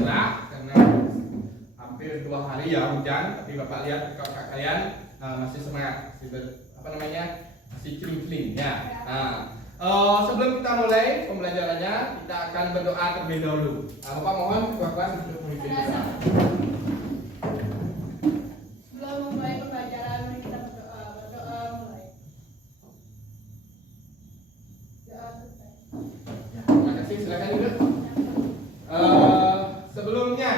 cerah karena hampir 2 hari ya hujan, tapi Bapak lihat kakak kalian masih semangat, masih celing-celing ya. Sebelum kita mulai pembelajarannya, kita akan berdoa terlebih dahulu. Bapak mohon ketua kelas untuk memimpin doa. Sebelum memulai pembelajaran, mari kita berdoa. Berdoa mulai. Doa selesai. Terima kasih, silakan duduk. Sebelumnya,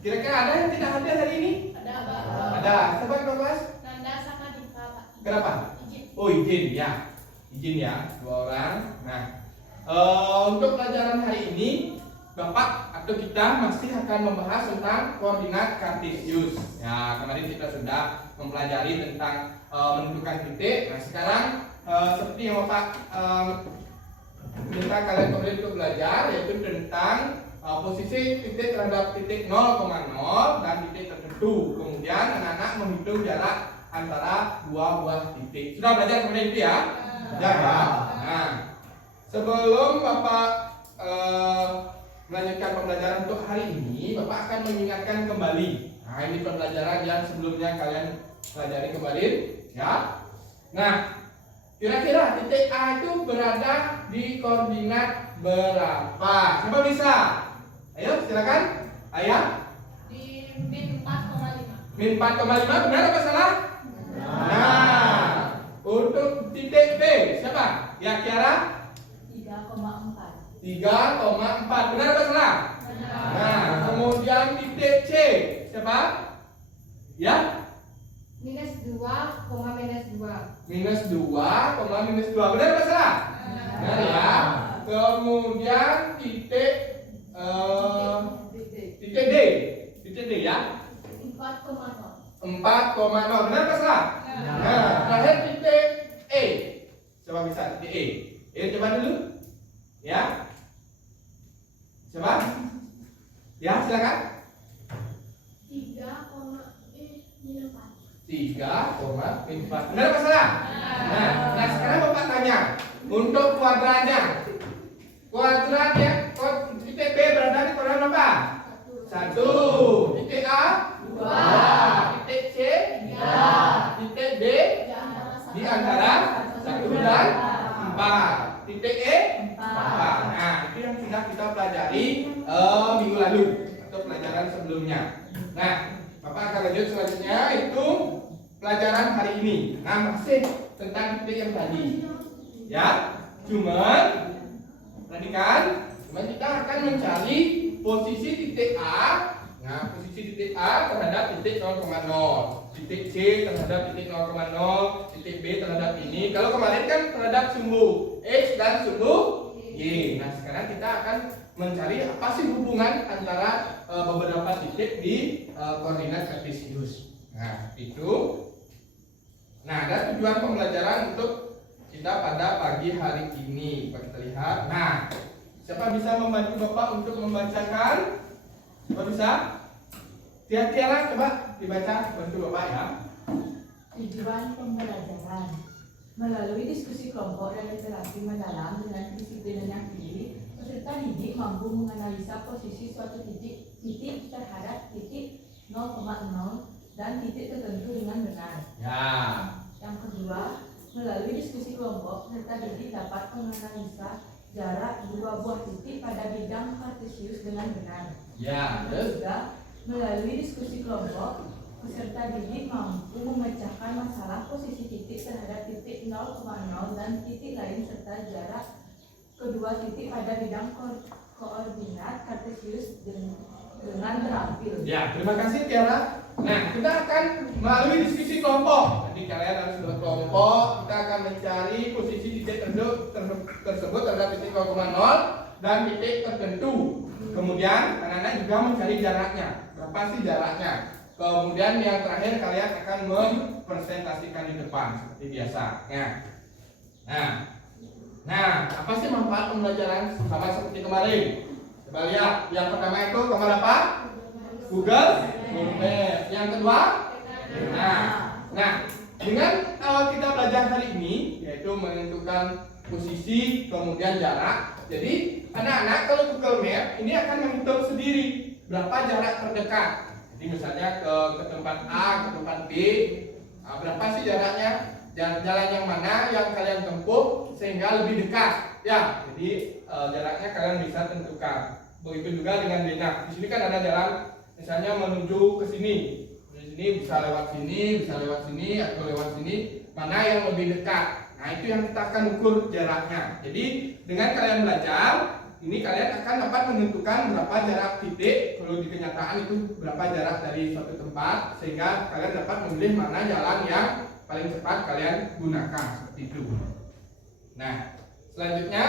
kira-kira ada yang tidak hadir hari ini? Ada apa? Ada. Siapa ketua kelas? Nanda sama Diva, Pak. Kenapa? Izin. Oh, izin ya. Izin ya, 2 orang. Nah, untuk pelajaran hari ini, Bapak atau kita masih akan membahas tentang koordinat kartesius. Ya, kemarin kita sudah mempelajari tentang menentukan titik. Nah, sekarang seperti yang Bapak minta kalian kembali untuk belajar, yaitu tentang posisi titik terhadap titik 0,0 dan titik tertentu. Kemudian anak-anak menghitung jarak antara 2 buah titik. Sudah belajar kemarin itu ya? Ya. Nah, sebelum Bapak melanjutkan pembelajaran untuk hari ini, Bapak akan mengingatkan kembali. Nah, ini pembelajaran yang sebelumnya kalian pelajari kemarin, ya. Nah, kira-kira titik A itu berada di koordinat berapa? Siapa bisa? Ayo, silakan. Ayah. Di min 4,5. Min 4,5 benar apa salah? Nah, untuk titik B siapa? Ya, Kiara? 3,4. 3,4 benar apa salah? Nah, kemudian titik C siapa? Ya? Minus 2, minus 2. Minus 2, minus 2 benar apa salah? Benar ya. Kemudian titik D. Titik D ya? 4,0. 4,0 benar apa salah? Nah, terakhir titik E. Coba bisa titik E. Coba dulu. Ya. Coba. Ya, silakan. 3,4. Benar apa salah? Nah, sekarang Bapak tanya untuk kuadratnya. Kuadratnya, titik B berada di kuadrat berapa? 1. Titik A? 2. Titik C? 3. Titik D? Di antara 1 dan 4. Titik E? 4. Nah, itu yang sudah kita pelajari minggu lalu atau pelajaran sebelumnya. Nah, Bapak akan lanjut selanjutnya itu pelajaran hari ini. Nah, masih tentang titik yang tadi. Ya, cuman perhatikan, kita akan mencari posisi titik A. Nah, posisi titik A terhadap titik 0,0, titik C terhadap titik 0,0, titik B terhadap ini. Kalau kemarin kan terhadap sumbu X dan sumbu Y. Nah, sekarang kita akan mencari apa sih hubungan antara beberapa titik di koordinat kartesius. Nah, itu. Nah, ada tujuan pembelajaran untuk kita pada pagi hari ini. Coba kita lihat. Nah, siapa bisa membantu Bapak untuk membacakan? Siapa bisa? Tiara, coba dibaca, bantu Bapak ya. Tujuan pembelajaran melalui diskusi kelompok dan interaksi mendalam dengan disiplin yang tinggi, peserta didik mampu menganalisa posisi suatu titik terhadap titik 0,0 dan titik tertentu dengan benar. Ya. Yang kedua, melalui diskusi kelompok, peserta didik dapat menganalisa jarak 2 buah titik pada bidang kartesius dengan benar. Ya. Yang ketiga, melalui diskusi kelompok, peserta didik mampu memecahkan masalah posisi titik terhadap titik 0,0 dan titik lain serta jarak kedua titik pada bidang koordinat kartesius dengan terampil. Ya, terima kasih Tiara. Nah, kita akan melalui diskusi kelompok. Nanti kalian harus berkelompok. Kita akan mencari posisi titik tersebut terhadap titik 0,0 dan titik tertentu. Kemudian anak-anak juga mencari jaraknya. Berapa sih jaraknya? Kemudian yang terakhir kalian akan mempresentasikan di depan seperti biasa. Nah, apa sih manfaat pembelajaran sama seperti kemarin? Coba lihat. Yang pertama itu kamar apa? Google Map. Yang kedua? Nah, dengan kita belajar hari ini, yaitu menentukan posisi kemudian jarak. Jadi anak-anak kalau Google Map ini akan menghitung sendiri berapa jarak terdekat. Jadi misalnya ke tempat A, ke tempat B, berapa sih jaraknya? Jalan yang mana yang kalian tempuh sehingga lebih dekat? Ya, jadi jaraknya kalian bisa tentukan. Begitu juga dengan D. Nah, di sini kan ada jalan, misalnya menuju ke sini. Di sini bisa lewat sini, bisa lewat sini, atau lewat sini. Mana yang lebih dekat? Nah, itu yang kita akan ukur jaraknya. Jadi dengan kalian belajar, ini kalian akan dapat menentukan berapa jarak titik. Kalau di kenyataan itu berapa jarak dari suatu tempat, sehingga kalian dapat memilih mana jalan yang paling cepat kalian gunakan, seperti itu. Nah, selanjutnya,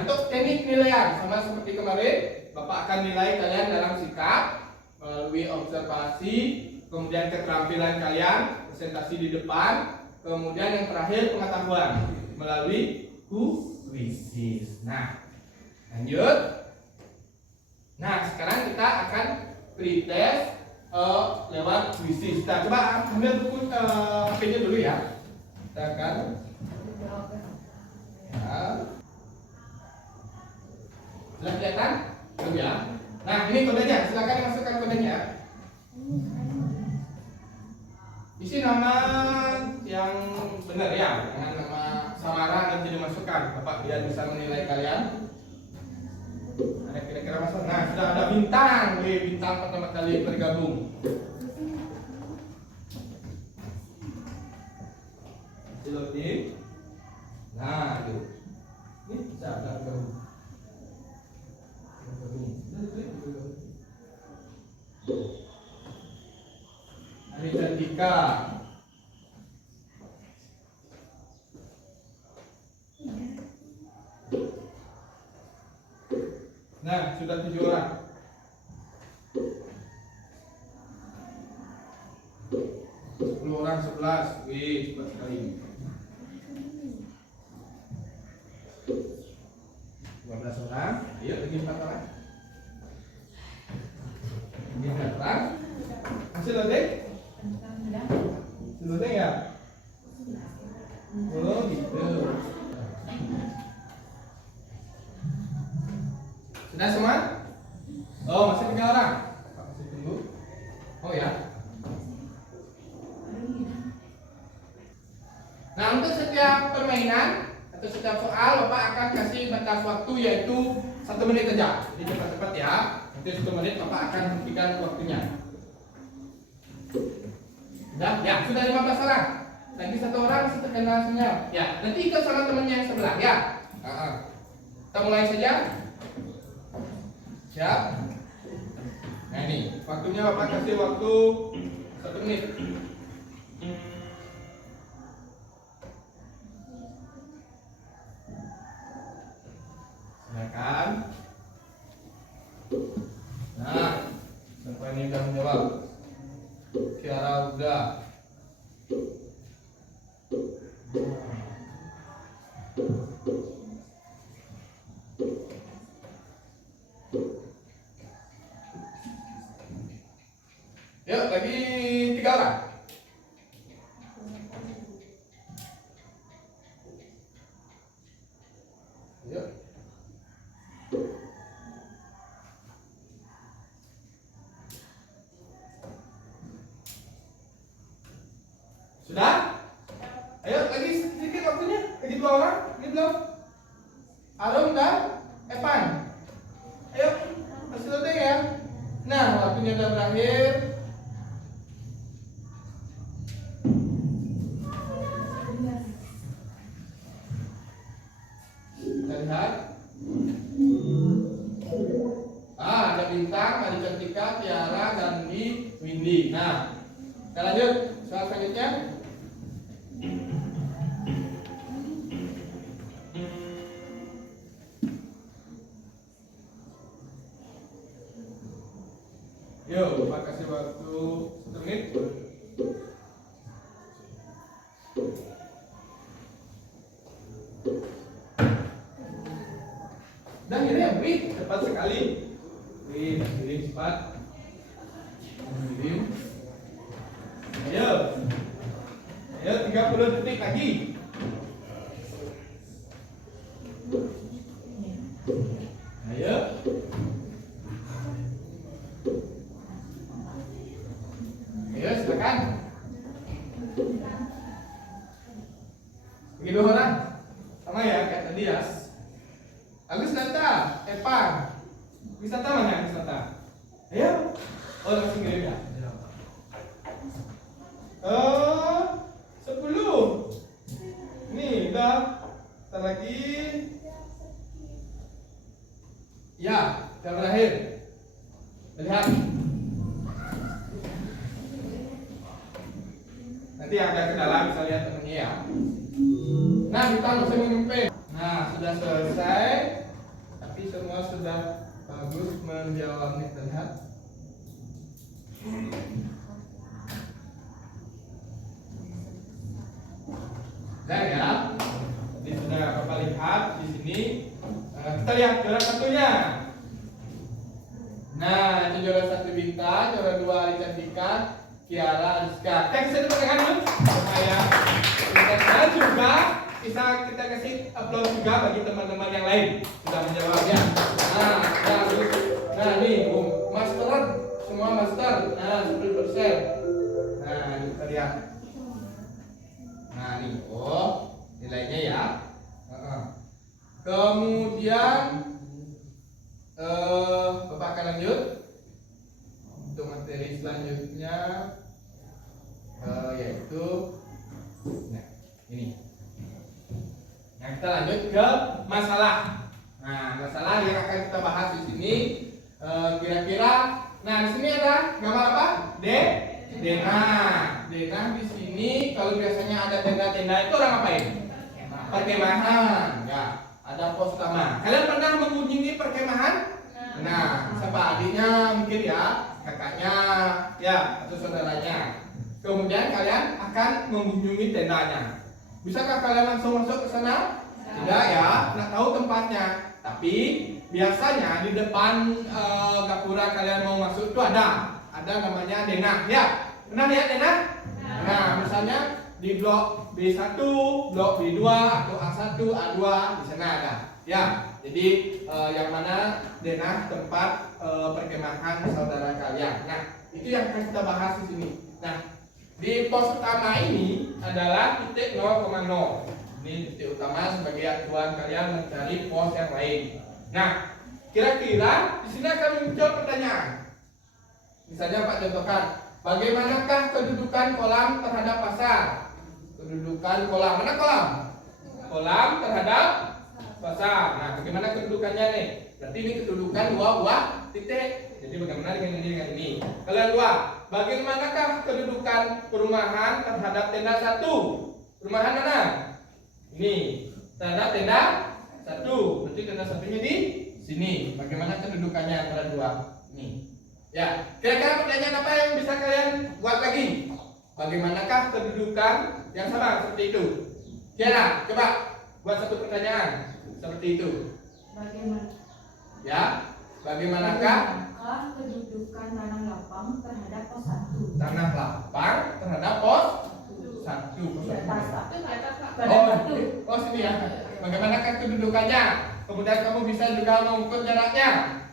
untuk teknik penilaian sama seperti kemarin, Bapak akan nilai kalian dalam sikap melalui observasi, kemudian keterampilan kalian, presentasi di depan, kemudian yang terakhir pengetahuan melalui kuisis. Nah, lanjut. Nah, sekarang kita akan pretest lewat kuisis. Nah, coba ambil buku HP-nya dulu ya. Kita akan sudah kelihatan? Belum ya? Nah, ini kodenya. Silakan dimasukkan kodenya. Isi nama yang benar ya, dengan nama samaran dan tidak masukkan. Bapak biar bisa menilai kalian. Ada kira-kira masalah. Nah, sudah ada bintang. Bintang pertama kali bergabung. Loading. Nah, itu. Ini bisa ada bergabung. Hari Cantika. Nah, sudah 7 orang. 10 orang 11. Wih, cepat sekali. 12 orang. Ayo, lagi 4 orang. Ini 4 orang. Hasil loading? Hasil loading ya? Oh, gitu. Sudah semua? Oh, masih 3 orang. Pak masih tunggu. Oh ya. Nah, untuk setiap permainan atau setiap soal, Bapak akan kasih batas waktu yaitu 1 menit saja. Jadi cepat-cepat ya. Nanti 1 menit Bapak akan hentikan waktunya. Ya, sudah 15 orang. Lagi 1 orang masih terkena sinyal. Ya, nanti ikut sama temannya yang sebelah ya. Kita mulai saja. Siap? Nah, ini waktunya Bapak kasih waktu 1 menit. Silakan. Nah, siapa ini udah menjawab? Kiara udah. Yuk, lagi 3 orang. Yuk. Sudah? Ayo, lagi sedikit waktunya. Lagi 2 orang. Lagi belum? Arum dan Evan. Ayo, masih loading ya. Nah, waktunya udah berakhir. Kita lihat. Ada Bintang, ada Cantika, Tiara, Dandi, Windy. Nah, kita lanjut. Soal selanjutnya. Yuk, Bapak kasih waktu 1 menit. Dan ini ya, Wih, cepat sekali. Wih, kirim cepat. Kirim. Ayo. Ayo, 30 detik lagi. Ayo. Oh, masih ngirim ya? 10. Nih, udah. Ntar lagi. Ya, yang terakhir. Lihat. Nanti agak ke dalam bisa lihat temennya ya. Nah, kita harus memimpin. Nah, sudah selesai. Tapi semua sudah bagus menjawabnya, terlihat. Nah ya, ini sudah Bapak lihat di sini. Kita lihat juara satunya. Nah, itu juara 1 Bintang, juara 2 Alicia Dika, Kiara, Rizka. Kita kasih tepuk tangan dulu supaya dan juga bisa kita kasih upload juga bagi teman-teman yang lain sudah menjawabnya. Nah, nih, master, semua master. Nah, 10%. Nah, ini kita lihat. Nah, nih, nilainya ya. Kemudian Bapak akan lanjut untuk materi selanjutnya, yaitu nah, ini. Nah, kita lanjut ke masalah. Nah, masalah yang akan kita bahas di sini kira-kira. Nah, di sini ada gambar apa? Denah. Denah di sini kalau biasanya ada tenda-tenda itu orang ngapain? Perkemahan. Ya, ada pos utama. Kalian pernah mengunjungi perkemahan? Nah, siapa adiknya mungkin ya, kakaknya, ya, atau saudaranya. Kemudian kalian akan mengunjungi tendanya. Bisakah kalian langsung masuk ke sana? Tidak ya, nggak tahu tempatnya. Tapi biasanya di depan gapura kalian mau masuk itu ada namanya denah. Ya, pernah lihat denah? Nah, misalnya di blok B1, blok B2, atau A1, A2 di sana ada. Ya, jadi yang mana denah tempat perkemahan saudara kalian. Nah, itu yang akan kita bahas di sini. Nah, di pos utama ini adalah titik 0,0. Ini titik utama sebagai acuan kalian mencari pos yang lain. Nah, kira-kira di sini akan muncul pertanyaan. Misalnya Pak contohkan, bagaimanakah kedudukan kolam terhadap pasar? Kedudukan kolam, mana kolam? Kolam terhadap pasar. Nah, bagaimana kedudukannya nih? Berarti ini kedudukan dua buah titik. Jadi bagaimana dengan ini dengan ini? Kalian dua, bagaimanakah kedudukan perumahan terhadap tenda 1? Perumahan mana? Ini terhadap tenda 1. Berarti tenda satunya di sini. Bagaimana kedudukannya antara dua? Ini. Ya, kira-kira pertanyaan apa yang bisa kalian buat lagi? Bagaimanakah kedudukan yang sama seperti itu? Kiara, coba buat satu pertanyaan seperti itu. Bagaimana? Ya, bagaimanakah kedudukan tanah lapang terhadap pos 1? tanah lapang terhadap pos 1? Di atas, Pak. Itu di atas, Pak. Oh, sini ya. Bagaimanakah kedudukannya? Kemudian kamu bisa juga mengukur jaraknya.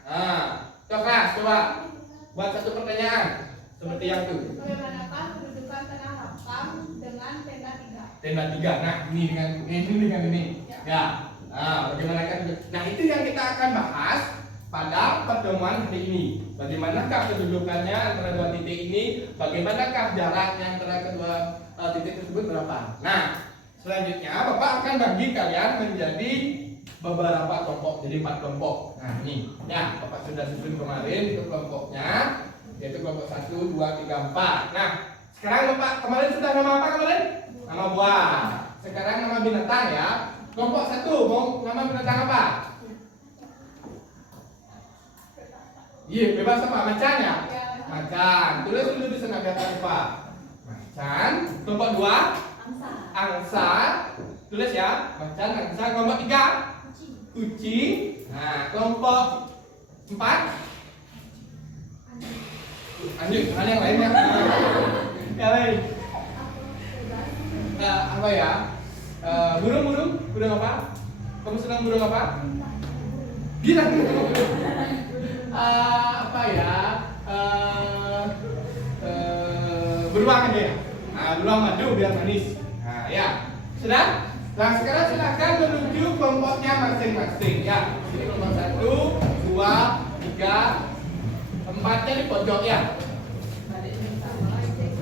Nah, coba buat satu pertanyaan seperti yang itu. Bagaimanakah kedudukan tanah lapang dengan tenda 3? Tenda 3. Nah, ini dengan ini. Ya. Nah, bagaimanakah? Nah, itu yang kita akan bahas pada pertemuan hari ini. Bagaimanakah kedudukannya antara dua titik ini? Bagaimanakah jaraknya antara kedua titik tersebut berapa? Nah, selanjutnya Bapak akan bagi kalian menjadi beberapa kelompok, jadi 4 kelompok. Nah, ini ya Bapak sudah susun kemarin itu kelompoknya, yaitu kelompok 1, 2, 3, 4. Nah, sekarang Bapak kemarin sudah nama apa kemarin? Nama buah. Sekarang nama binatang ya. Kelompok 1 mau nama binatang apa? Iya, bebas apa? Macan ya? Macan. Tulis dulu di sana biar lupa. Macan. Kelompok 2? Angsa. Tulis ya. Macan, angsa. Kelompok 3? Kucing. Nah, kelompok 4? Anjing, mana yang lainnya? Yang lain. Apa ya? Burung apa? Kamu senang burung apa? Bilang. Apa ya? Beruang aja ya. Beruang madu biar manis. Nah, ya. Sudah? Nah, sekarang silakan menuju kelompoknya masing-masing ya. Ini kelompok 1, 2, 3, 4-nya di pojok ya.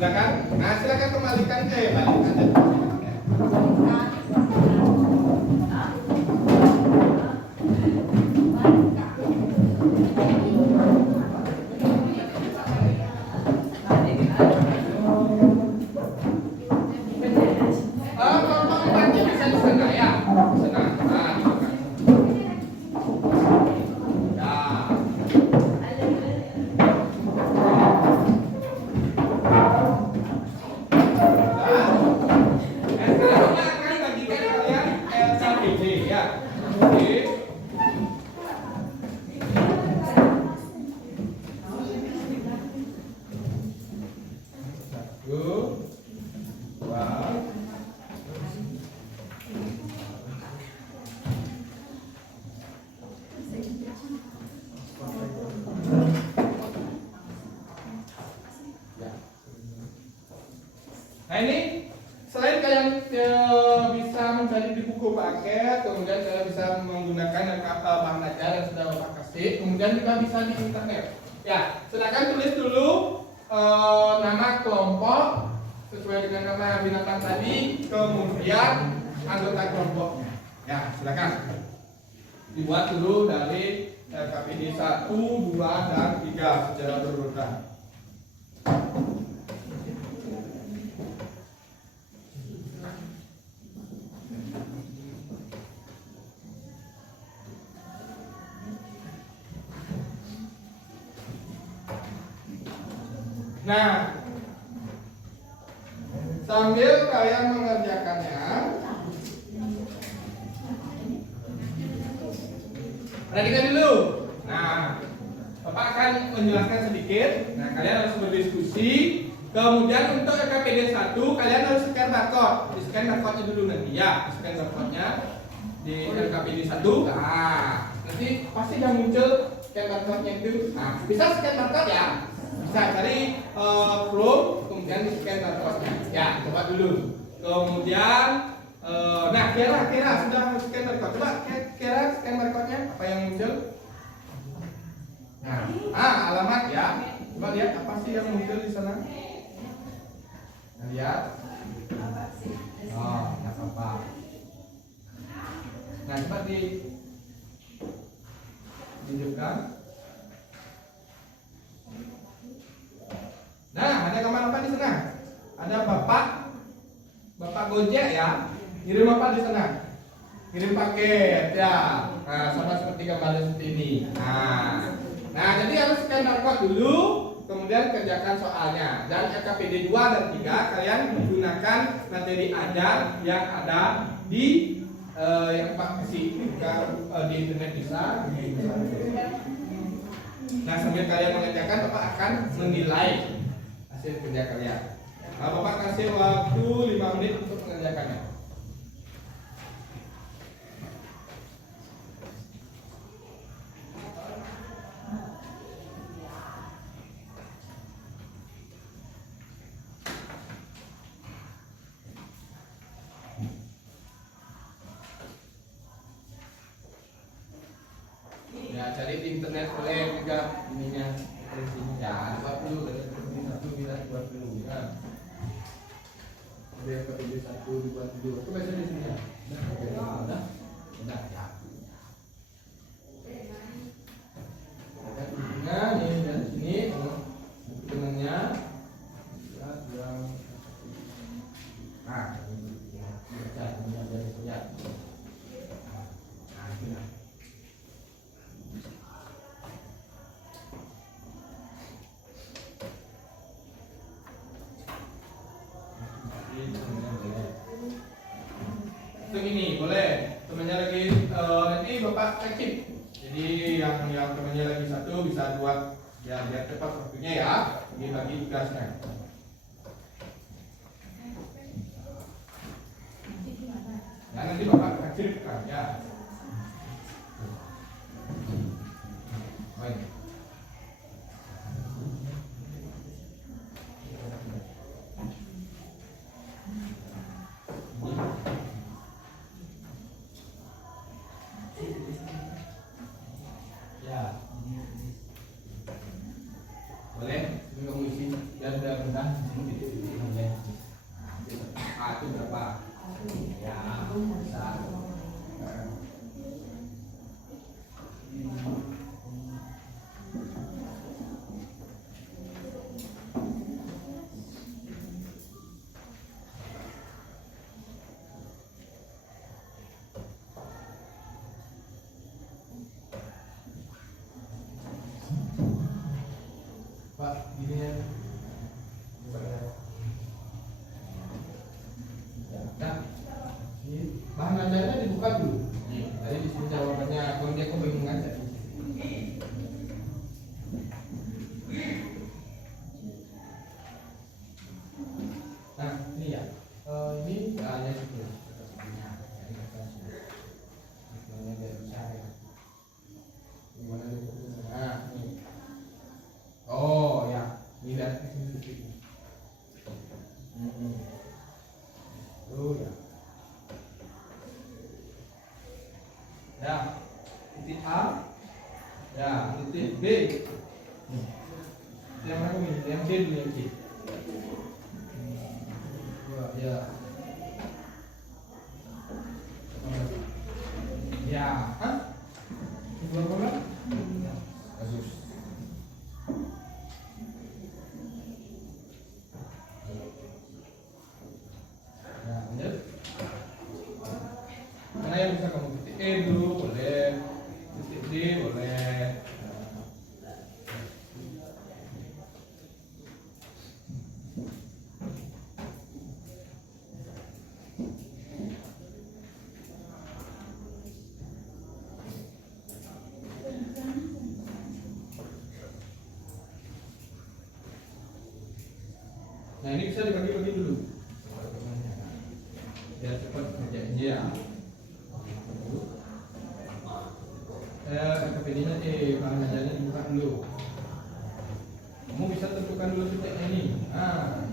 Silakan. Nah, silakan kembalikan balik aja. Kelompok empatnya bisa di sana ya. Di sana. Nah, gitu kan. Ya. Sekarang akan bagikan kalian LKPD ya. Oke. Satu, dua. Ya. Nah ini selain kalian bisa mencari di buku paket, kemudian kalian bisa menggunakan bahan ajar yang sudah Bapak kasih, kemudian juga bisa di internet. Ya, silakan tulis dulu nama kelompok sesuai dengan nama binatang tadi, kemudian anggota kelompoknya. Ya, silakan dibuat dulu dari KPD 1, 2, dan 3 secara berurutan. Nah, sambil kalian mengerjakannya, perhatikan dulu. Nah, Bapak akan menjelaskan sedikit. Nah, kalian harus berdiskusi. Kemudian untuk LKPD 1, kalian harus scan barcode. Di scan barcode-nya dulu nanti ya. Scan barcode-nya di LKPD 1. Nah, nanti pasti yang muncul scan barcode-nya itu. Nah, bisa scan barcode ya. Bisa cari Chrome, kemudian di scan barcode-nya. Ya, coba dulu. Kemudian nah, kira sudah scan barcode. Coba kira scan barcode-nya apa yang muncul? Nah, alamat ya. Coba lihat apa sih yang muncul di sana? Nah, lihat. Oh, nggak apa-apa. Nah, coba ditunjukkan. Nah, ada gambar apa di sana? Ada Bapak Gojek ya. Kirim apa di sana? Kirim paket ya. Nah, sama seperti gambar seperti ini. Nah, jadi harus scan barcode dulu, kemudian kerjakan soalnya. Dan LKPD 2 dan 3 kalian menggunakan materi ajar yang ada di yang Pak kasih di internet bisa. Nah, sambil kalian mengerjakan, Bapak akan menilai hasil kerja kalian. Nah, Bapak kasih waktu 5 menit untuk mengerjakannya. Ya, cari di internet boleh juga ininya. Ya, buat dulu dari satu bisa buat dulu ya. Ada yang ketiga satu dibuat dulu. Itu biasa di sini ya. Udah ya. Ada ujungnya nih dari sini, tengahnya. Ya, yang nah, ini baca ini ada ya. Nah, ini. Untuk ini boleh temannya lagi nanti Bapak cek. Jadi yang temannya lagi satu bisa buat biar cepat waktunya ya. Ini bagi tugasnya. Ya, nanti Bapak cek ya. Baik. Ya. Boleh? Ini kamu isi biar udah rendah. A itu berapa? Ya, satu. Pak, gini ya. Nah, ini bahan ajarnya dibuka dulu. Tadi di sini jawabannya, kalau dia kebingungan jadi. Nah, ini ya. Ini hanya sekian. Gimana dia? Nah, ini. Oh ya, ini dari sini titik. Oh ya. Ya, titik A. Ya, titik B. Yang mana ini? Yang C dulu yang C. Dua, ya. Ya, hah? Dua berapa? Kasus. Nah, lanjut. Mana yang bisa kamu titik E dulu boleh, titik D boleh. Nah ini bisa dibagi-bagi dulu. Biar cepat kerjainnya ya. KPD-nya bahan ajarnya dibuka dulu. Kamu bisa tentukan dulu titiknya ini. Nah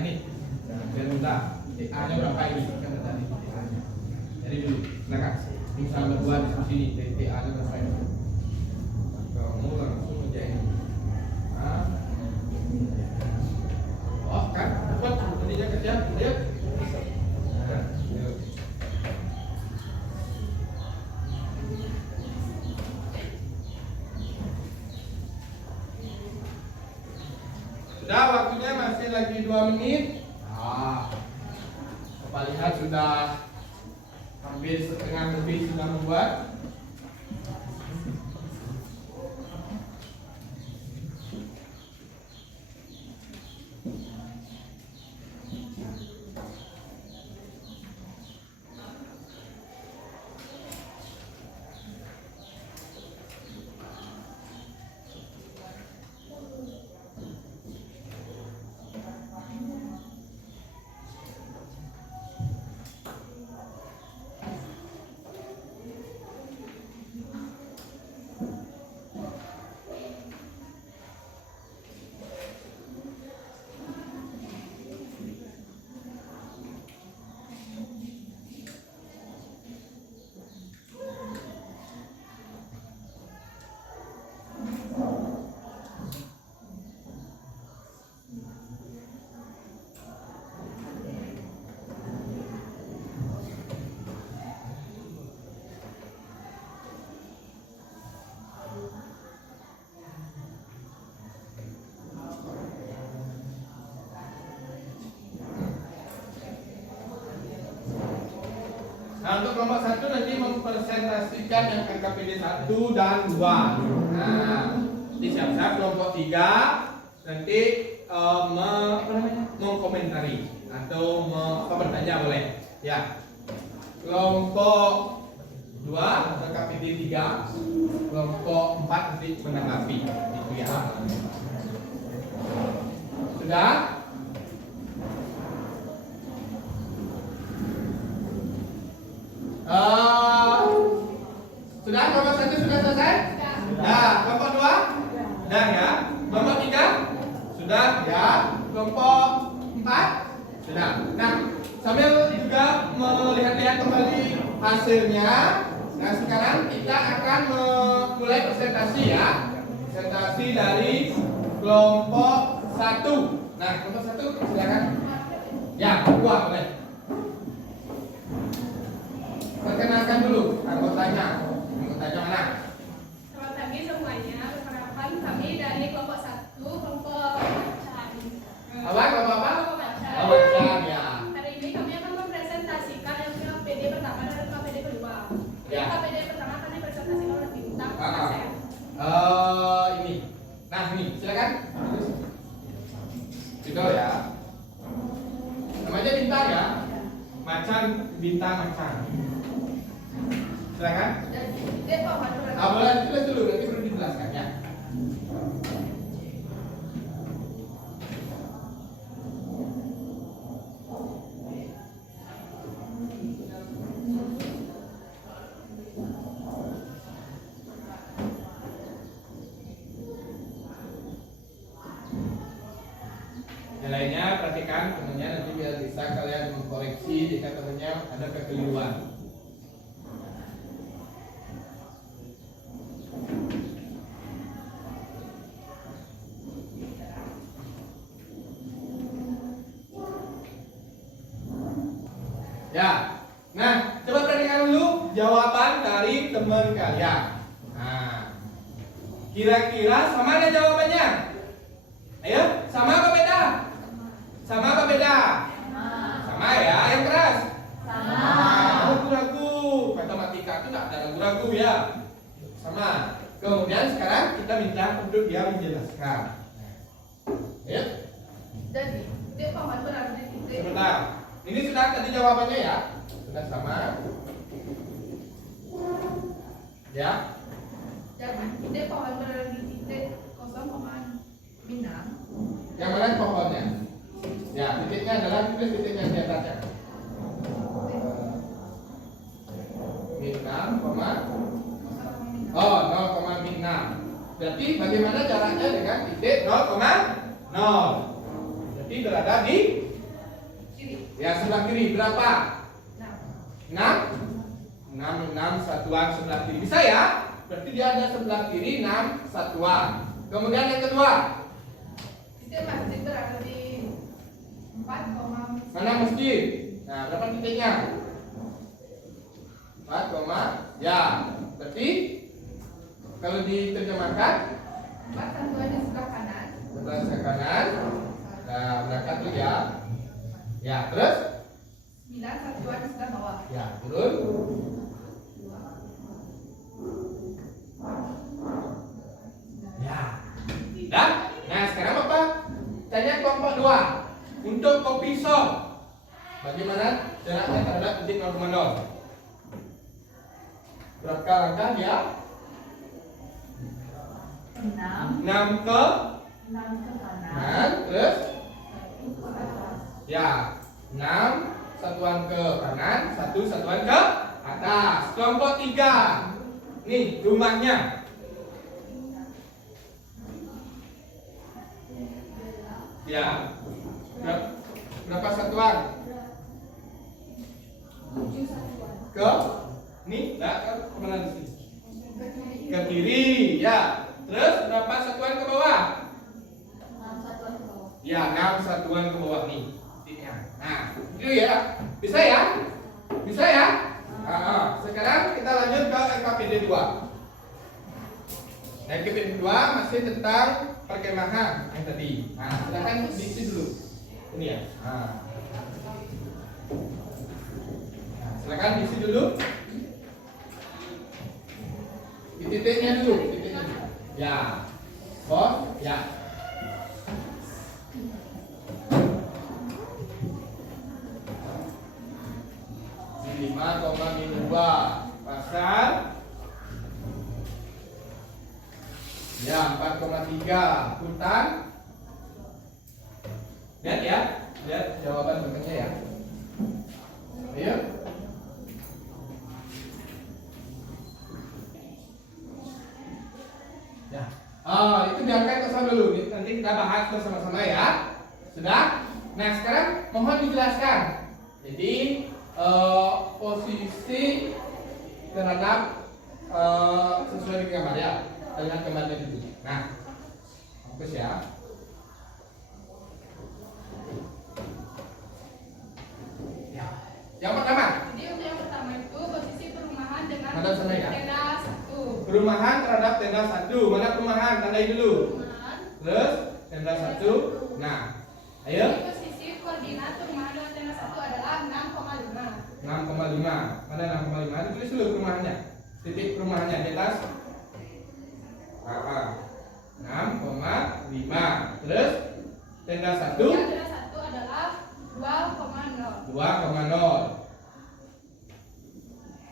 ini, biar mudah. Titik A-nya berapa ini? Kan tadi titik A-nya. Jadi dulu, silakan. Bisa berdua di sini. Titik A-nya berapa ini? Kamu langsung kerjain. Oh kan, cepat. Tadi dia kerja. Ayo. Sudah, waktunya masih lagi 2 menit. Bapak lihat sudah hampir setengah lebih sudah membuat. Nah, untuk kelompok 1 nanti mempresentasikan yang KKPD 1 dan 2. Nah, siap-siap kelompok 3 nanti mengkomentari atau bertanya boleh. Ya. Kelompok 2 KKPD 3, kelompok 4 nanti menanggapi. Itu ya. Sudah? Sudah, kelompok 1 sudah selesai? Sudah. Kelompok 2? Sudah ya. Kelompok 3? Sudah ya. Kelompok 4? Sudah. Nah, sambil juga melihat-lihat kembali hasilnya. Nah, sekarang kita akan mulai presentasi ya. Presentasi dari kelompok 1. Nah, kelompok 1 silakan. Ya, ketua boleh. Perkenalkan dulu anggotanya. Anggotanya mana? Selamat pagi semuanya. Perkenalkan kami dari kelompok 1, kelompok Macan. Apa? Kelompok apa? Kelompok Macan. Oh, Macan, ya. Hari ini kami akan mempresentasikan KPD pertama dan KPD kedua. Ya. KPD pertama akan dipresentasikan oleh Bintang. Ini. Nah, ini silakan. Gitu ya. Namanya Bintang ya. Macan, Bintang, Macan. Silakan. Boleh ditulis dulu, nanti perlu dijelaskan ya. Yang lainnya perhatikan temannya nanti biar bisa kalian mengkoreksi jika temannya ada kekeliruan. Ya, nah coba perhatikan dulu jawaban dari teman kalian. Nah, kira-kira sama ada jawabannya? Ayo, sama apa beda? Sama apa beda? Sama ya, yang keras. Ragu-ragu, matematika itu tidak ada ragu-ragu ya. Sama. Kemudian sekarang kita minta untuk dia menjelaskan. Ayo. Jadi, dia paman berada di titik. Sebentar. Ini sudah tadi jawabannya ya. Sudah sama. Ya. Jadi, dia paman berada di titik 0,6. Yang mana pohonnya? Ya, titiknya adalah titiknya di atasnya. Minam, koma. Oh, 0,6. Berarti bagaimana jaraknya dengan titik 0,0? Berarti berada di ya sebelah kiri berapa? 6? 6 satuan sebelah kiri. Bisa ya? Berarti dia ada sebelah kiri 6 satuan. Kemudian yang kedua, Titik masjid berada di 4, mana masjid? Nah, berapa titiknya? 4, ya. Berarti kalau diterjemahkan 4 satuan di sebelah kanan. sebelah kanan. Nah, berangkat tuh ya. Ya, terus 9 satuan di sebelah bawah. ya, turun. Ya. Dah. Nah, sekarang apa? Tanya kelompok 2. Untuk kopi shop, bagaimana jaraknya terhadap titik 0,0? Berapa langkah ya? 6 ke kanan, terus ya 6 satuan ke kanan, 1 satuan ke atas. Kelompok 3. Nih rumahnya. Ya. Berapa satuan? 7 satuan. Ke nih, enggak ke mana di sini? Ke kiri, ya. Terus berapa satuan ke bawah? 6 satuan ke bawah. Ya, 6 satuan ke bawah nih. Titiknya. Nah, itu ya. Bisa ya? Bisa ya? Sekarang kita lanjut ke LKPD 2. LKPD 2 masih tentang perkemahan yang tadi. Nah, silakan diisi dulu. Ini ya. Nah, silakan diisi dulu. Di titiknya dulu, titiknya dulu. Ya. Bos, ya. Di 5,2 pasal ya 4,3 hutan. Lihat ya, lihat jawaban berikutnya ya. Ayo. Ya. Itu diangkat ke sana dulu. Nanti kita bahas bersama-sama ya. Sudah? Nah, sekarang mohon dijelaskan. Jadi posisi terhadap sesuai dengan gambar ya, dengan gambarnya dulu. Nah, fokus ya. tenda 1. Mana perumahan? Tandai dulu. Perumahan. Terus tenda 1. Nah, ayo. Jadi posisi koordinat perumahan dengan tenda 1 adalah 6,5. 6,5. Mana 6,5? Ditulis dulu perumahannya. Titik perumahannya di atas. 6,5. Terus tenda 1. Tenda 1 adalah 2,0. 2,0.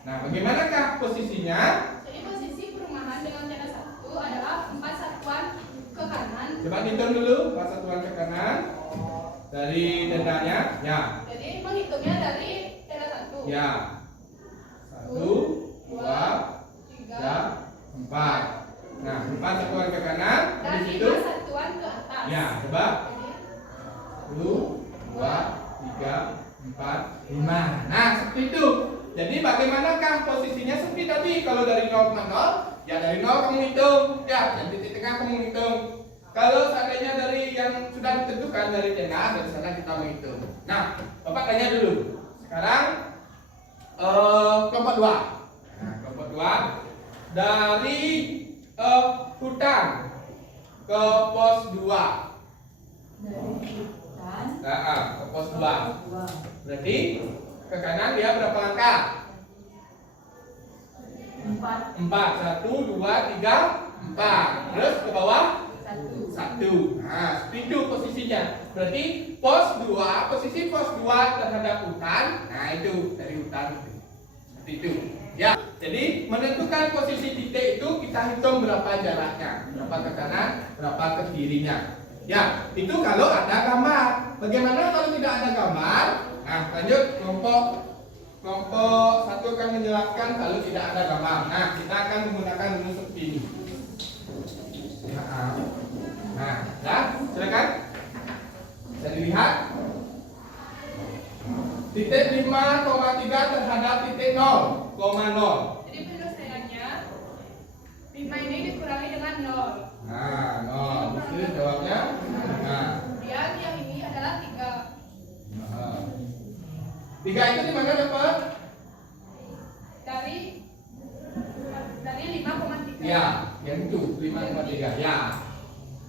Nah, bagaimanakah posisinya? Jadi posisi perumahan dengan tenda 1 adalah 4 satuan ke kanan. Coba hitung dulu 4 satuan ke kanan dari tendanya. Ya. Jadi menghitungnya dari tenda 1. Ya. 1, 2, 3, 4. Nah, 4 satuan ke kanan. Dan Di situ. 5 satuan ke atas. Ya, coba. Jadi 1, 2, 3, 4, 5. Nah, seperti itu. Jadi bagaimanakah posisinya seperti tadi? Kalau dari 0,0, ya dari 0 kamu hitung. Ya, dan titik tengah kamu hitung. Kalau seandainya dari yang sudah ditentukan dari tengah, dari sana kita menghitung. Nah, Bapak tanya dulu. Sekarang kelompok 2. Nah, kelompok 2 dari hutan ke pos 2. Dari hutan Nah, ke pos 2. 2. Berarti ke kanan dia berapa langkah? 4. 4. 1, 2, 3, 4. Terus ke bawah 1. 1. Nah, seperti itu posisinya. Berarti pos 2, posisi pos 2 terhadap hutan. Nah, itu dari hutan. Seperti itu. Ya, jadi menentukan posisi titik itu kita hitung berapa jaraknya, berapa ke kanan, berapa ke kirinya. Ya, itu kalau ada gambar. Bagaimana kalau tidak ada gambar? Nah, lanjut kelompok 1 akan menjelaskan kalau tidak ada gambar. Nah, kita akan menggunakan rumus seperti ini. Nah, ya, silakan. Bisa dilihat. Titik 5,3 terhadap titik 0,0. Jadi penyelesaiannya 5 ini dikurangi dengan 0. Nah, 0. Itu jawabnya. Nah, Kemudian yang ini adalah 3. 3 itu di mana dapat? Dari 5,3. Ya, yang itu 5,3. Ya.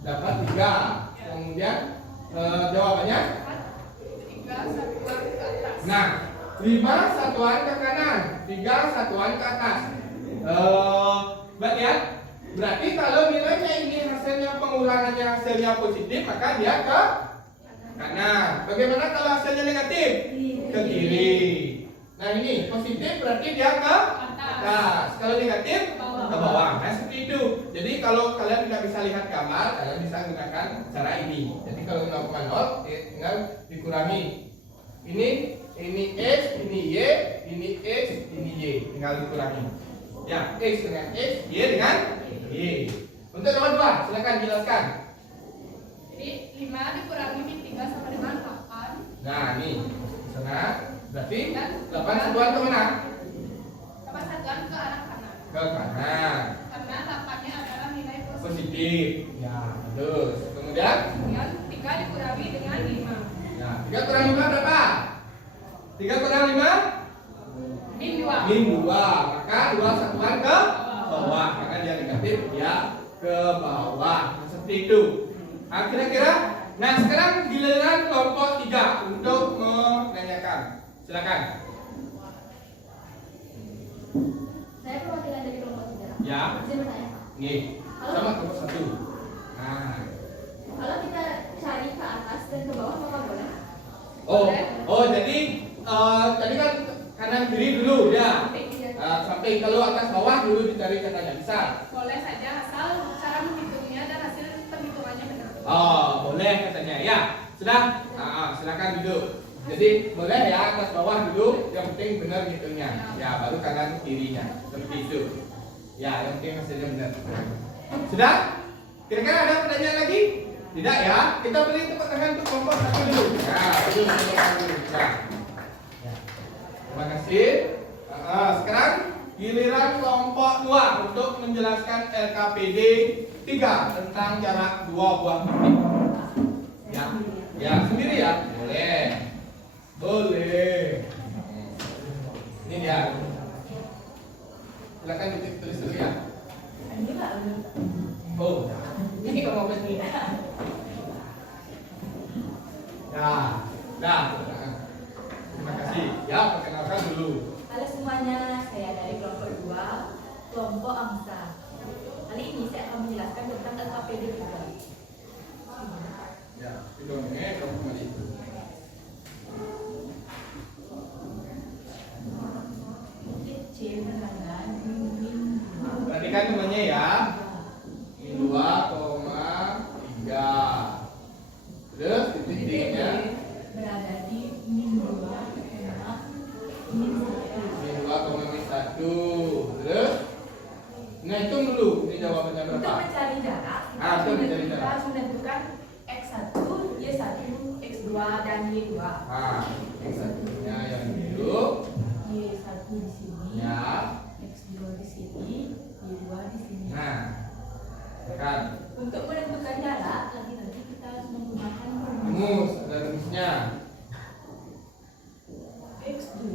Dapat 3. Kemudian jawabannya? 3 satuan ke atas. Nah, 5 satuan ke kanan, 3 satuan ke atas. Lihat. Berarti kalau nilainya ini hasilnya pengurangannya hasilnya positif, maka dia ke kanan. Bagaimana kalau hasilnya negatif? Ke kiri. Nah, ini positif berarti dia ke atas. Kalau negatif ke bawah. Nah, seperti itu. Jadi kalau kalian tidak bisa lihat gambar, kalian bisa menggunakan cara ini. Jadi kalau 0,0 tinggal dikurangi. Ini X, ini Y, ini X, ini Y. Tinggal dikurangi. Ya, X dengan X, Y dengan Y. Untuk nomor 2, silakan jelaskan. Jadi 5 dikurangi 3 sama dengan 8. Nah, ini sana. Berarti Dan 8 satuan ke mana? 8 satuan ke arah kanan. Ke kanan. Karena 8-nya adalah nilai positif. Positif. Ya, terus. Kemudian Kemudian 3 dikurangi dengan 5. nah, 3 kurang 5 berapa? 3 kurang 5? Min 2. Min 2. Maka 2 satuan ke bawah. Maka dia negatif, dia ke bawah. Nah, seperti itu. Nah, kira-kira. Nah, sekarang giliran kelompok 3 untuk menanyakan. Silakan. Saya perwakilan dari kelompok 3. Ya. Saya bertanya, Pak. Nih, sama kelompok 1. Nah. Kalau kita cari ke atas dan ke bawah, maka boleh? Oh, jadi tadi kan kanan kiri dulu ya. Sampai kalau atas bawah dulu dicari katanya bisa. Boleh saja asal cara menghitungnya dan hasil perhitungannya benar. Oh, boleh katanya ya. Sudah. Silakan duduk. Jadi boleh ya atas bawah dulu, yang penting benar hitungnya. Ya, baru kanan kirinya. Seperti itu. Ya, yang penting hasilnya benar. Sudah? Kira-kira ada pertanyaan lagi? Tidak ya? Kita beri tepuk tangan untuk kelompok 1 dulu. Ya, dulu kelompok 1 dulu. Ya. Terima kasih. Sekarang giliran kelompok 2 untuk menjelaskan LKPD 3 tentang jarak 2 buah titik. Ya, ya sendiri ya? Boleh. Boleh. Ini dia. Silakan tulis dulu ya. Ini nggak benar. Oh, ini kamu apa sih? Ya, dah. Terima kasih. Ya, perkenalkan dulu. Halo semuanya, saya dari kelompok 2, kelompok angsa. Kali ini saya akan menjelaskan tentang LKPD juga. Ya, itu kamu kembali. C dengan min 2. Perhatikan temannya ya. Min 2,3. Terus titik-titiknya berada di min 2 sama min 1. min 2,1. Terus nah hitung dulu. Ini jawabannya Untuk berapa? mencari jarak, Untuk mencari kita jarak. harus menentukan X1, Y1, X2, dan Y2. Ah, X1-nya yang biru. Y1 di sini, Ya. X2 di sini, Y2 di sini. Nah, kan Untuk menentukan jarak, lagi-lagi kita harus menggunakan rumus, ada rumusnya. X2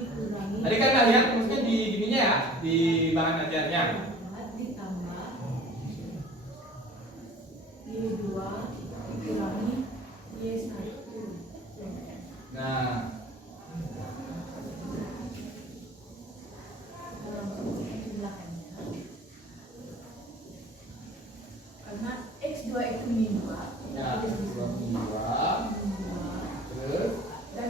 dikurangi Tadi kan kita lihat rumusnya di gininya ya, di bahan ajarnya. ditambah Y2 dikurangi Y1. Nah, Langsung jumlahkannya. Karena X2 itu min 2, ya, tulis di dua sini. min 2. Min 2. Terus Dan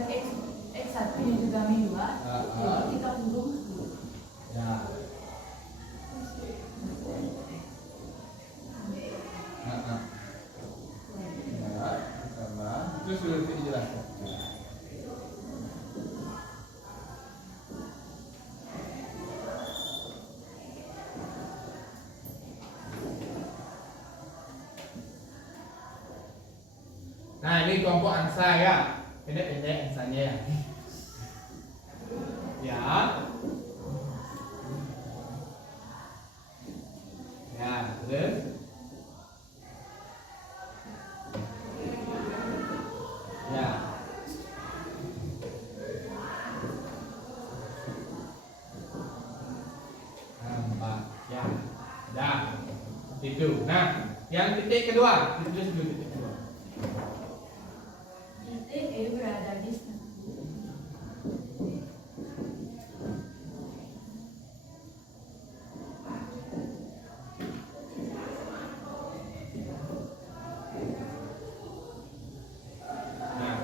X1 nya juga min 2, jadi kita kurung 10. ya. Nah. Ya, ditambah. Terus dulu dijelaskan. Nah, ini kelompok angsa ya. Pendek-pendek angsanya ya. Ya. Ya, terus. Ya. Nampak. Ya. Dah. Itu. Nah, yang titik kedua, ditulis dulu titik kedua. Titik E berada di 1. Nah,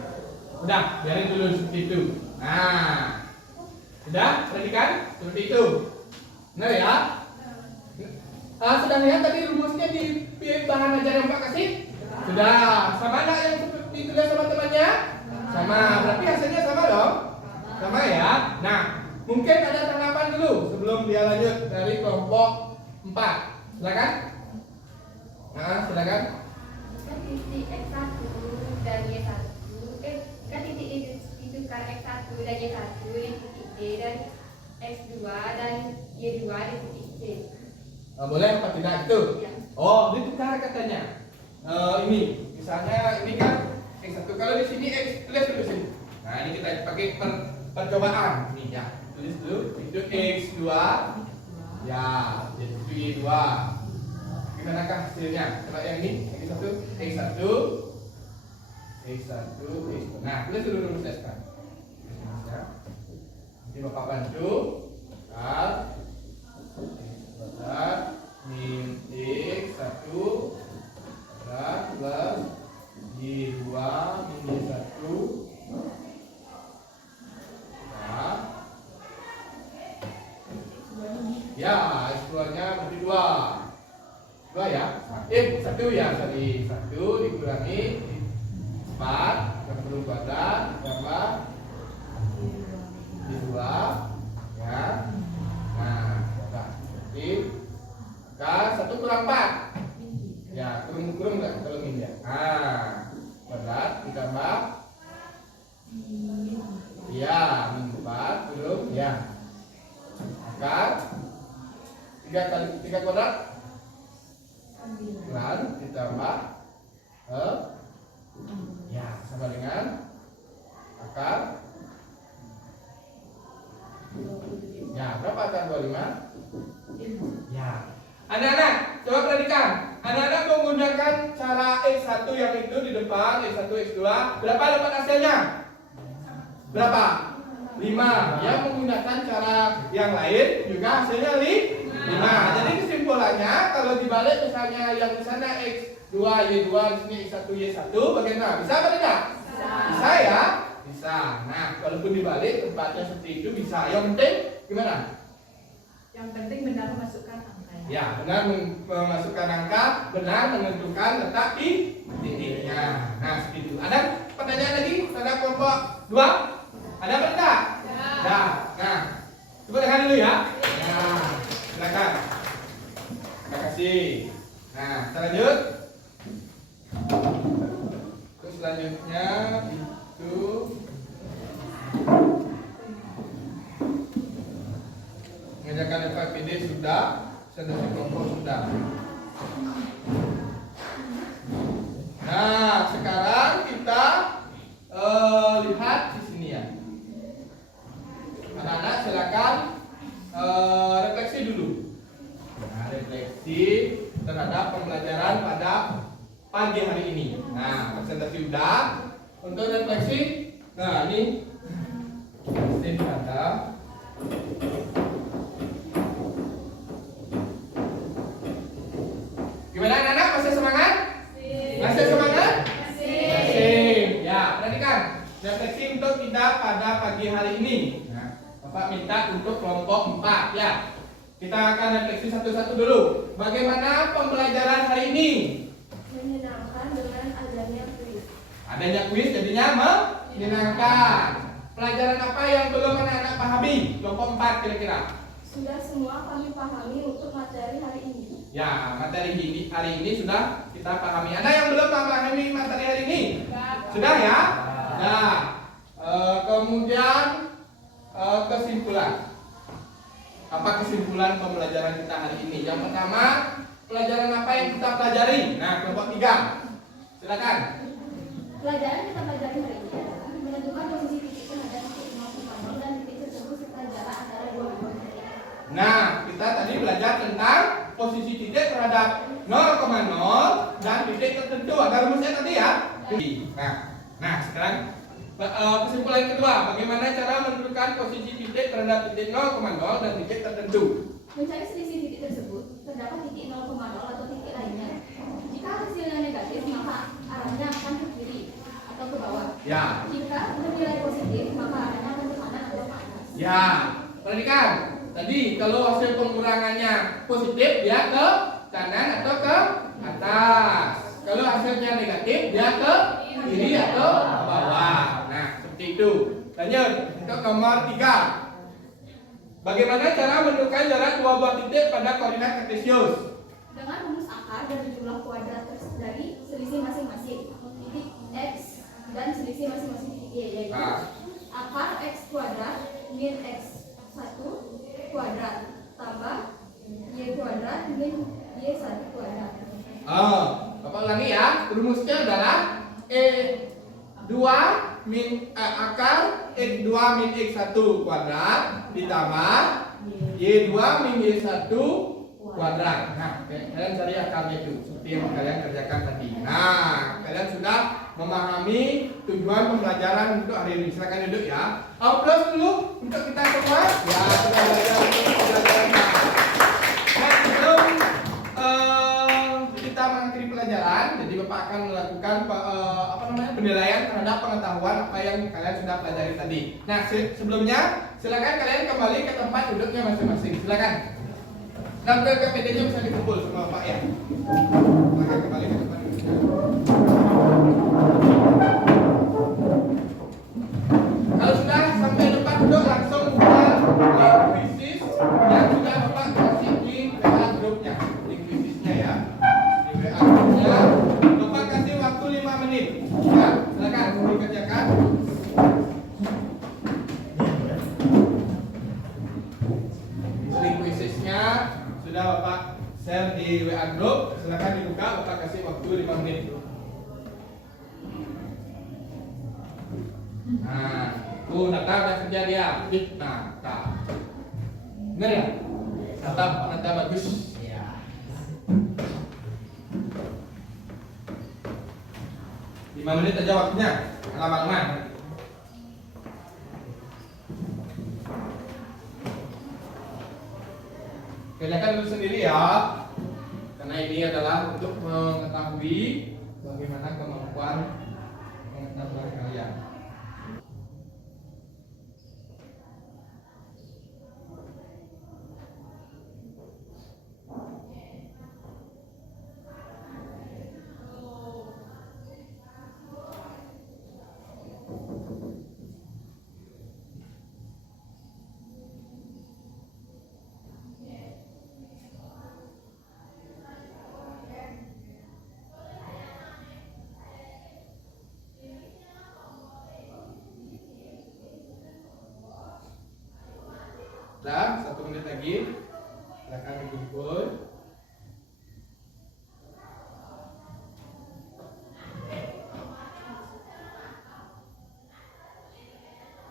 udah, biarin dulu seperti itu. Nah, sudah, perhatikan seperti itu. Benar ya? Sudah lihat tadi rumusnya di bahan ajar yang Pak kasih? Sudah, sama enggak yang seperti ditulis sama temannya? Sama, berarti hasilnya sama dong? Sama ya? Nah, mungkin ada tanggapan dulu sebelum dia lanjut dari kelompok 4. Silakan. Nah, silakan. Kan titik X1 dan Y1 kan titik itu kan X1 dan Y1 di titik D dan X2 dan Y2 di titik C. Boleh apa tidak itu? Ya. Oh, ditukar katanya. Ini, misalnya ini kan X1. Kalau di sini X, tulis dulu sini. Nah, ini kita pakai percobaan. Ini ya, tulis dulu. Itu X2. Ya, itu Y2. Gimanakah hasilnya? Coba yang ini satu, X1, X1, X2. Nah, tulis dulu rumusnya sekarang. Nanti Bapak bantu. Min X1 plus Y2 min Y1. Nah, ya, X2 nya berarti 2. 2 ya? 1 ya, tadi 1 dikurangi 4 yang perlu kuadrat tambah Y2 ya. Nah, berarti kan 1 kurang 4. Ya, kurung enggak kalau min ya. Nah, kuadrat ditambah ya, min 4 kurung ya. Akar 3 kuadrat 9 ditambah ya, sama dengan akar ya, berapa akar 25? Ya. X1 yang itu di depan, X1, X2, berapa dapat hasilnya? Berapa? 5. Yang menggunakan cara yang lain juga hasilnya 5. Jadi kesimpulannya kalau dibalik misalnya yang di sana X2, Y2, di sini X1, Y1, bagaimana? Bisa apa tidak? Bisa ya? Bisa. Nah, kalaupun dibalik tempatnya seperti itu bisa. Yang penting gimana? Yang penting benar memasukkan angkanya. Ya, benar memasukkan angka, benar menentukan letak di titiknya. Nah, segitu. Ada pertanyaan lagi terhadap kelompok 2? Ada apa tidak? Ya. Nah, coba dengar dulu ya. Nah, silakan. Terima kasih. Nah, kita lanjut. Terus selanjutnya itu mengerjakan FKPD sudah, presentasi kelompok sudah. Nah, sekarang kita lihat di sini ya. Anak-anak silakan refleksi dulu. Nah, refleksi terhadap pembelajaran pada pagi hari ini. Nah, presentasi udah. Untuk refleksi, nah ini ada. Gimana anak-anak? Masih semangat? Masih semangat? Masih. Ya, perhatikan. Refleksi untuk kita pada pagi hari ini. Nah, Bapak minta untuk kelompok 4 ya. Kita akan refleksi satu-satu dulu. Bagaimana pembelajaran hari ini? Menyenangkan dengan adanya kuis. Adanya kuis jadinya menyenangkan. Pelajaran apa yang belum anak-anak pahami? Kelompok 4 kira-kira. Sudah semua kami pahami untuk materi hari ini. Ya, materi hari ini sudah kita pahami. Ada yang belum memahami materi hari ini? Sudah ya? Nah, kemudian kesimpulan. Apa kesimpulan pembelajaran kita hari ini? Yang pertama, pelajaran apa yang kita pelajari? Nah, kelompok 3. Silakan. Pelajaran kita pelajari hari ini adalah menentukan posisi titik terhadap titik 0,0 dan titik tersebut serta jarak antara dua titik. Nah, kita tadi belajar tentang posisi titik terhadap 0,0 dan titik tertentu. Ada rumusnya tadi ya? Nah, sekarang kesimpulan kedua, bagaimana cara menentukan posisi titik terhadap titik 0,0 dan titik tertentu? Mencari selisih titik tersebut, terdapat titik 0,0 atau titik lainnya. Jika hasilnya negatif, maka arahnya akan ke kiri atau ke bawah. Ya. Jika bernilai positif, maka arahnya akan ke kanan atau ke atas. Ya, perhatikan. Tadi kalau hasil pengurangannya positif, dia ke kanan atau ke atas. Kalau hasilnya negatif, dia ke kiri atau ke bawah. Nah, seperti itu. Lanjut, untuk nomor 3. Bagaimana cara menentukan jarak dua buah titik pada koordinat kartesius? Dengan rumus akar dari jumlah kuadrat dari selisih masing-masing titik x dan selisih masing-masing titik y, yaitu akar x kuadrat min x1 kuadrat tambah y kuadrat min y1 kuadrat. Bapak ulangi ya. Rumusnya adalah E2 min akar X2 min X1 kuadrat ditambah Y2 min Y1 kuadrat. Nah, kalian cari akarnya itu seperti yang kalian kerjakan tadi. Nah, kalian sudah memahami tujuan pembelajaran untuk hari ini. Silakan duduk ya. Applause dulu untuk kita semua. Ya, sudah belajar untuk pembelajarannya. Nah, sebelum kita mengakhiri pelajaran, jadi Bapak akan melakukan penilaian terhadap pengetahuan apa yang kalian sudah pelajari tadi. Nah, sebelumnya silakan kalian kembali ke tempat duduknya masing-masing. Silakan. Dan PPD-nya bisa dikumpul sama Bapak ya. Silakan kembali ke tempat duduknya. Kalau sudah sampai tempat duduk, langsung buka link krisis yang sudah Bapak kasih di WA grupnya. Link krisisnya ya. Di WA grupnya Bapak kasih waktu 5 menit. Ya, silakan dikerjakan. Link krisisnya sudah Bapak share di WA grup. Silakan dibuka, Bapak kasih waktu 5 menit. Nah, Nata udah kerja dia. Nata. Bener ya? Nata bagus. Ya. 5 menit aja waktunya, lama-lama. Kerjakan dulu sendiri ya, karena ini adalah untuk mengetahui bagaimana kemampuan pengetahuan kalian. Sudah, 1 menit lagi. Silakan dikumpul.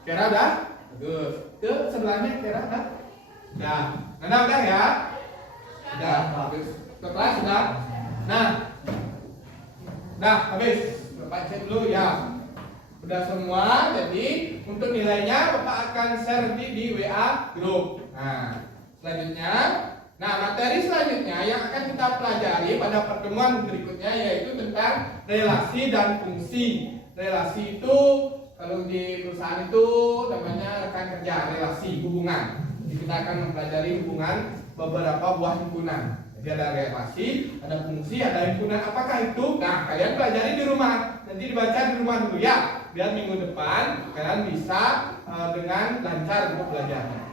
Kira udah? Bagus. Ke sebelahnya kira udah? Udah. Nana udah ya? Udah. Bagus. Ke kelas sudah? Nah. Udah, habis. Bapak cek dulu ya. Udah semua, jadi untuk nilainya Bapak akan share di WA grup. Nah, selanjutnya, materi selanjutnya yang akan kita pelajari pada pertemuan berikutnya yaitu tentang relasi dan fungsi. Relasi itu kalau di perusahaan itu namanya rekan kerja, relasi, hubungan. Jadi kita akan mempelajari hubungan beberapa buah himpunan. Jadi ada relasi, ada fungsi, ada himpunan. Apakah itu? Nah, kalian pelajari di rumah. Nanti dibaca di rumah dulu ya. Biar minggu depan kalian bisa dengan lancar untuk belajarnya.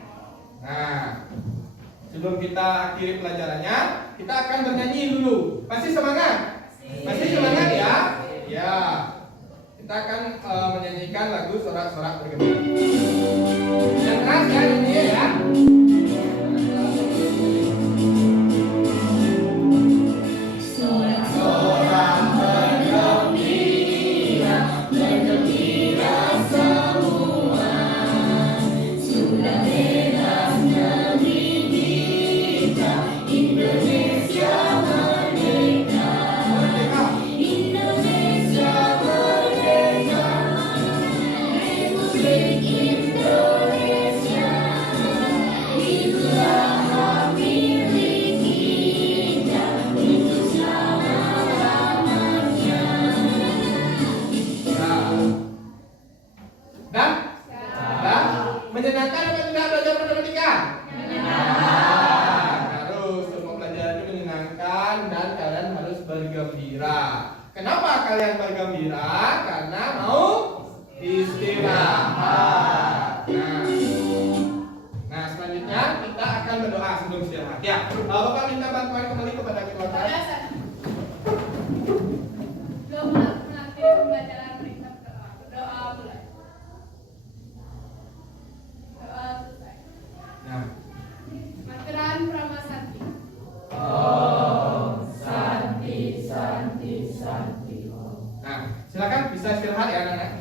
Nah, sebelum kita akhiri pelajarannya, kita akan bernyanyi dulu. Masih semangat? Masih semangat ya? Ya. Kita akan menyanyikan lagu Sorak-Sorak Bergembira. Yang keras ya ini ya. Menyenangkan apa tidak belajar matematika? Menyenangkan. Harus semua pelajaran itu menyenangkan dan kalian harus bergembira. Kenapa kalian bergembira? Karena mau istirahat. Nah, selanjutnya kita akan berdoa sebelum istirahat. Ya, Bapak minta bantuan kembali kepada ketua kelas. Belum mengakhiri pembelajaran kita berdoa mulai. Selesai. Nah, Materan Pramasanti. Santi, Santi, Santi. Nah, silakan bisa istirahat ya anak-anak.